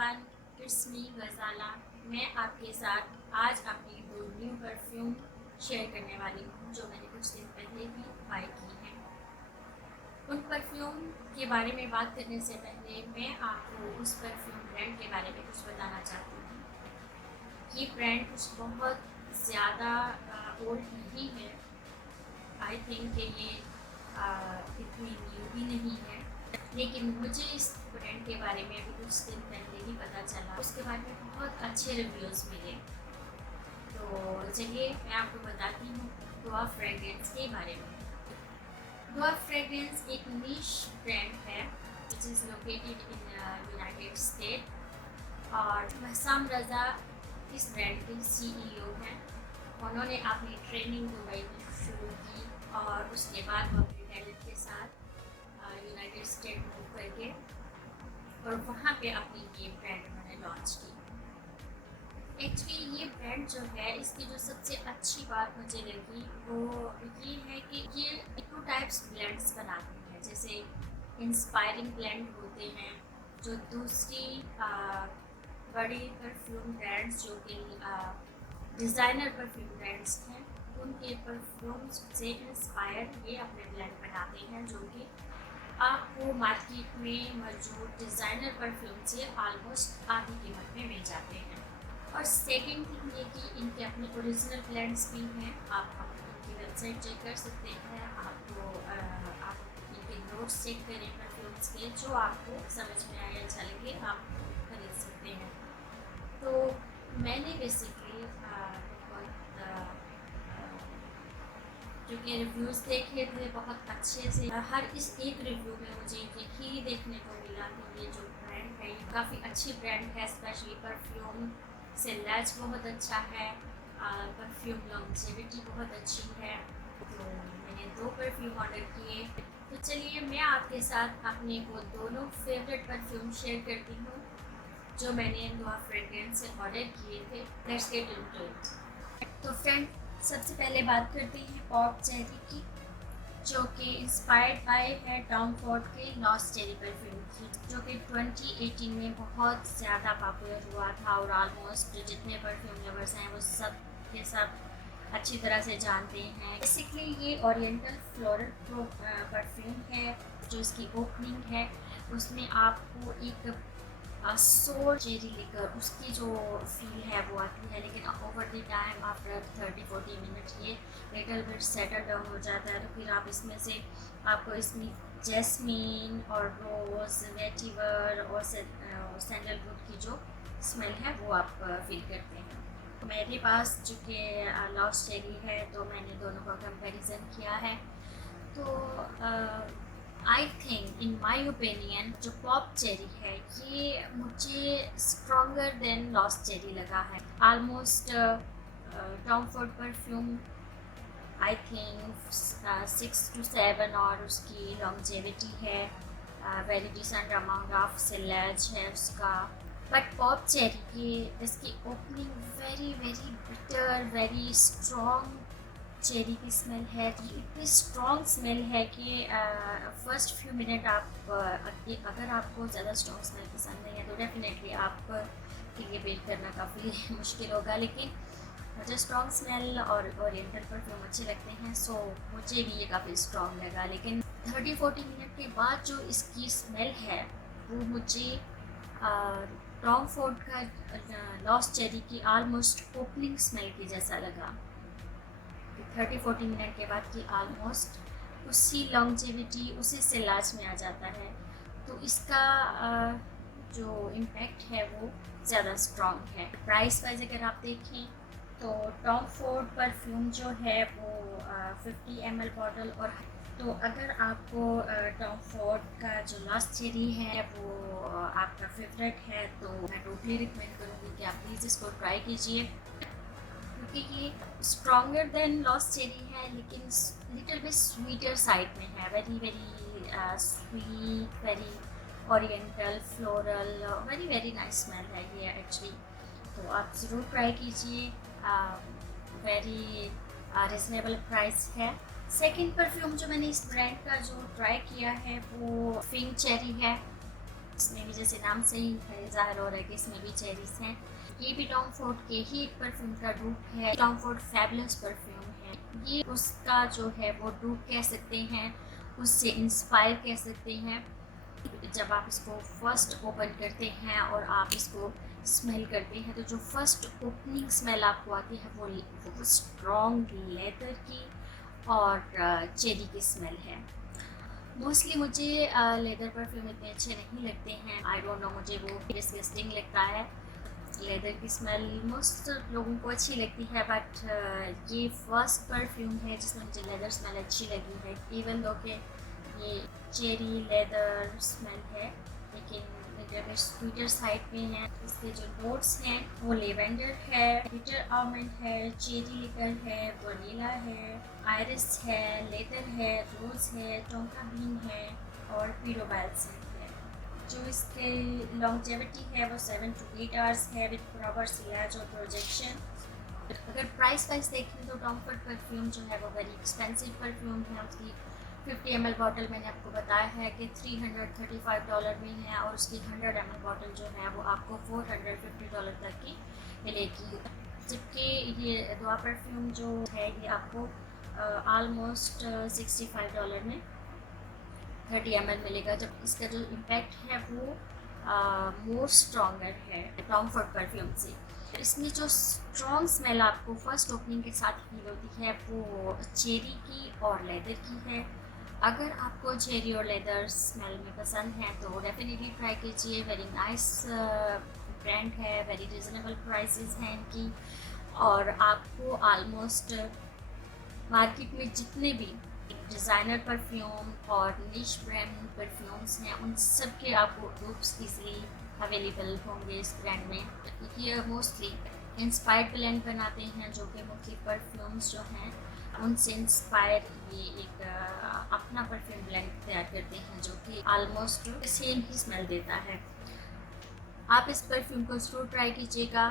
Everyone, it's me गजाला। मैं आपके साथ आज अपनी दो न्यू परफ्यूम शेयर करने वाली हूँ जो मैंने कुछ दिन पहले ही बाय की हैं। उन परफ्यूम के बारे में बात करने से पहले मैं आपको उस परफ्यूम ब्रांड के बारे में कुछ बताना चाहती हूँ। ये ब्रांड कुछ बहुत ज़्यादा ओल्ड नहीं है। आई थिंक कि ये इतनी न्यू भी नहीं है, लेकिन मुझे इस ब्रांड के बारे में अभी कुछ दिन पहले ही पता चला। उसके बारे में बहुत अच्छे रिव्यूज़ मिले। तो चलिए मैं आपको बताती हूँ डुआ फ्रेग्रेंस के बारे में। डुआ फ्रेग्रेंस एक निश ब्रांड है which is located in United state, और महसाम रज़ा इस ब्रांड के CEO हैं। उन्होंने अपनी ट्रेनिंग दुबई में शुरू की और उसके बाद वो अपने टैलेंट के साथ यूनाइटेड स्टेट मूव करके और वहाँ पे अपनी ये ब्रांड उन्होंने लॉन्च की। एक्चुअली ये ब्रांड जो है, इसकी जो सबसे अच्छी बात मुझे लगी वो ये है कि ये 2 टाइप्स ब्लेंड्स बनाते हैं। जैसे इंस्पायरिंग ब्लेंड होते हैं जो दूसरी बड़ी परफ्यूम ब्रांड्स जो कि डिज़ाइनर परफ्यूम ब्रांड्स हैं, उनके परफ्यूम्स से इंस्पायर ये अपने ब्लेंड बनाते हैं जो कि आपको मार्केट में मौजूद डिज़ाइनर परफ्यूम से ऑलमोस्ट आधी कीमत में मिल जाते हैं। और सेकंड थिंग ये कि इनके अपने ओरिजिनल ब्लेंड्स भी हैं। आप इनकी वेबसाइट चेक कर सकते हैं। आप इनके नोट्स चेक करें परफ्यूम्स के, जो आपको समझ में आए अच्छा लगे आप खरीद सकते हैं। तो मैंने बेसिकली क्योंकि रिव्यूज़ देखे थे बहुत अच्छे से, हर इस एक रिव्यू में मुझे यही देखने को मिला कि ये जो ब्रांड है ये काफ़ी अच्छी ब्रांड है। स्पेशली परफ्यूम से लैच बहुत अच्छा है, परफ्यूम लॉन्जेविटी बहुत अच्छी है। तो मैंने 2 परफ्यूम ऑर्डर किए। तो चलिए मैं आपके साथ अपने वो दोनों फेवरेट परफ्यूम शेयर करती हूँ जो मैंने डुआ फ्रेग्रेंस से ऑर्डर किए थे। Let's get into it. तो फ्रेंड, सबसे पहले बात करते हैं पॉप चेरी की, जो कि इंस्पायर्ड बाय है टॉम फोर्ड के लॉस्ट चेरी परफ्यूम की, जो कि 2018 में बहुत ज़्यादा पॉपुलर हुआ था और ऑलमोस्ट जितने परफ्यूम लवर्स हैं वो सब के सब अच्छी तरह से जानते हैं। बेसिकली ये ओरिएंटल फ्लोरल परफ्यूम है। जो इसकी ओपनिंग है उसमें आपको एक सोर चेरी लेकर उसकी जो फील है वो आती है, लेकिन over the time after 30-40 minute ये लिटल बिट सेटल डाउन हो जाता है। तो फिर आप इसमें से आपको इसमें जैस्मीन और रोज़, वेटिवर और सैंडलवुड की जो स्मेल है वो आप फील करते हैं। मेरे पास जो कि लॉस्ट चेरी है तो मैंने दोनों का कंपैरिजन किया है। तो I think in my opinion जो पॉप चेरी है ये मुझे स्ट्रॉन्गर देन लॉस्ट चेरी लगा है। Almost Tom Ford perfume I think 6 to 7 और उसकी लॉन्जेविटी है, वेरी डिसेंट अमाउंट ऑफ सिलेज है उसका। बट पॉप चेरी की इसकी opening very very bitter, very strong cherry की स्मेल है। ये इतनी स्ट्रॉन्ग स्मेल है कि फर्स्ट फ्यू मिनट आप अगर आपको ज़्यादा स्ट्रॉन्ग स्मेल पसंद नहीं है तो डेफिनेटली आप के लिए वेट करना काफ़ी मुश्किल होगा। लेकिन मुझे स्ट्रॉन्ग स्मेल और ओरिएंटल परफ्यूम अच्छे लगते हैं, सो मुझे भी ये काफ़ी स्ट्रॉन्ग लगा। लेकिन 30-40 मिनट के बाद जो इसकी स्मेल है वो मुझे टॉम फोर्ड का लॉस्ट चेरी की ऑलमोस्ट ओपनिंग स्मेल की जैसा लगा। 30-40 मिनट के बाद की ऑलमोस्ट उसी लॉन्जेविटी उसी सिलाज में आ जाता है। तो इसका जो इम्पैक्ट है वो ज़्यादा स्ट्रॉन्ग है। प्राइस वाइज अगर आप देखें तो टॉम फोर्ड परफ्यूम जो है वो 50 ml बॉटल, और तो अगर आपको टॉम फोर्ड का जो लॉस्ट चेरी है वो आपका फेवरेट है तो मैं टोटली रिकमेंड करूँगी कि आप प्लीज़ इसको ट्राई कीजिए, क्योंकि ये स्ट्रॉन्गर देन लॉस्ट चेरी है लेकिन लिटिल बिट स्वीटर साइड में है। Very very sweet, very oriental, floral, very very nice smell है ये एक्चुअली। तो आप ज़रूर ट्राई कीजिए। वेरी रिजनेबल प्राइस है। सेकंड परफ्यूम जो मैंने इस ब्रांड का जो ट्राई किया है वो फिंग चेरी है। इसमें भी जैसे नाम से ही ज़ाहिर हो रहा है कि इसमें भी चेरीज हैं। ये भी टॉम फोर्ड के ही परफ्यूम का डूप है। टॉम फोर्ड फैबुलस परफ्यूम है। ये उसका जो है वो डूप कह सकते हैं, उससे इंस्पायर कह सकते हैं। जब आप इसको फर्स्ट ओपन करते हैं और आप इसको स्मेल करते हैं तो जो फर्स्ट ओपनिंग स्मेल आपको आती है वो स्ट्रॉन्ग लेदर की और चेरी की स्मेल है। मोस्टली मुझे लेदर परफ्यूम इतने अच्छे नहीं लगते हैं। आई डोंट नो, मुझे वो डिस्गस्टिंग लगता है। लेदर की स्मेल मोस्ट लोगों को अच्छी लगती है, बट ये फर्स्ट परफ्यूम है जिसमें मुझे लेदर स्मेल अच्छी लगी है। इवन दो कि ये चेरी लेदर स्मेल है, लेकिन जब स्वीटर साइड पे हैं इसके जो नोट्स हैं वो लेवेंडर है, बिटर आलमंड है, चेरी लिकर है, वनीला है, आयरिस है, लेदर है, रोज है, टोंका बीन है और पीरोबाल्सम है। जो इसके लॉन्जेविटी है वो 7 to 8 आवर्स है विद प्रॉपर सिलाज और प्रोजेक्शन। अगर प्राइस वाइज देखें तो टॉम फोर्ड परफ्यूम जो है वो वेरी एक्सपेंसिव परफ्यूम है। उसकी 50 ml बॉटल मैंने आपको बताया है कि $335 में है और उसकी 100 ml बॉटल जो है वो आपको $450 तक की मिलेगी। जबकि ये दुआ परफ्यूम जो है ये आपको ऑलमोस्ट $65 में 30 ml मिलेगा। जब इसका जो इम्पैक्ट है वो मोर स्ट्रॉन्गर है टॉम फोर्ड परफ्यूम से। इसमें जो स्ट्रॉन्ग स्मेल आपको फर्स्ट ओपनिंग के साथ फील होती है वो चेरी की और लेदर की है। अगर आपको चेरी और लेदर स्मेल में पसंद है तो डेफिनेटली ट्राई कीजिए। वेरी नाइस ब्रांड है, वेरी रिजनेबल प्राइसेस हैं इनकी, और आपको ऑलमोस्ट मार्केट में जितने भी डिज़ाइनर परफ्यूम और निश ब्रांड परफ्यूम्स हैं उन सब के आपको डूप्स इजली अवेलेबल होंगे इस ब्रांड में। ये मोस्टली इंस्पायर्ड ब्लेंड बनाते हैं जो कि मोस्टली परफ्यूम्स जो हैं उनसे इंस्पायर ये एक अपना परफ्यूम ब्लेंड तैयार करते हैं जो कि ऑलमोस्ट सेम ही स्मेल देता है। आप इस परफ्यूम को ज़रूर ट्राई कीजिएगा।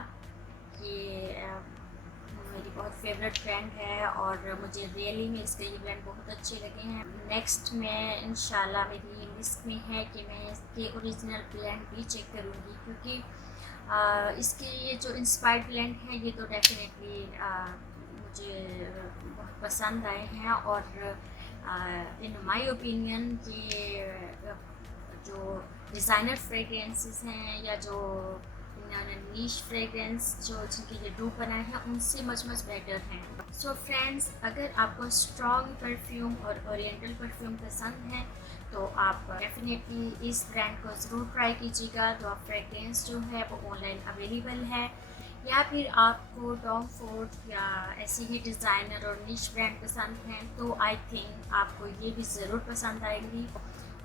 ये मेरी बहुत फेवरेट ब्रांड है और मुझे रियली में इसके ये ब्रांड बहुत अच्छे लगे हैं। नेक्स्ट में इंशाल्लाह मेरी लिस्ट में है कि मैं इसके ओरिजिनल ब्रांड भी चेक करूँगी, क्योंकि इसके ये जो इंस्पायर्ड ब्रांड है ये तो डेफिनेटली मुझे बहुत पसंद आए हैं और इन माय ओपिनियन ये जो डिज़ाइनर फ्रेग्रेंसेस हैं या जो नीश फ्रेग्रेंस जो जिनके ये डूप बनाए हैं उनसे मच बेटर हैं। सो फ्रेंड्स, अगर आपको स्ट्रॉन्ग परफ्यूम और ओरिएंटल परफ्यूम पसंद है तो आप डेफिनेटली इस ब्रांड को ज़रूर ट्राई कीजिएगा। तो आप फ्रेग्रेंस जो है वो ऑनलाइन अवेलेबल है, या फिर आपको टॉम फोर्ड या ऐसे ही डिज़ाइनर और निश ब्रांड पसंद हैं तो आई थिंक आपको ये भी ज़रूर पसंद आएगी,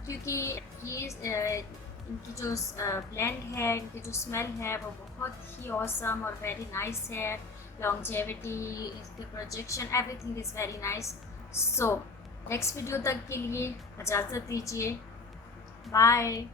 क्योंकि ये इनकी जो ब्लेंड है, इनकी जो स्मेल है वो बहुत ही ऑसम और वेरी नाइस है। लॉन्जेविटी, इसके projection, everything is very nice. So next video तक के लिए इजाज़त दीजिए। बाय।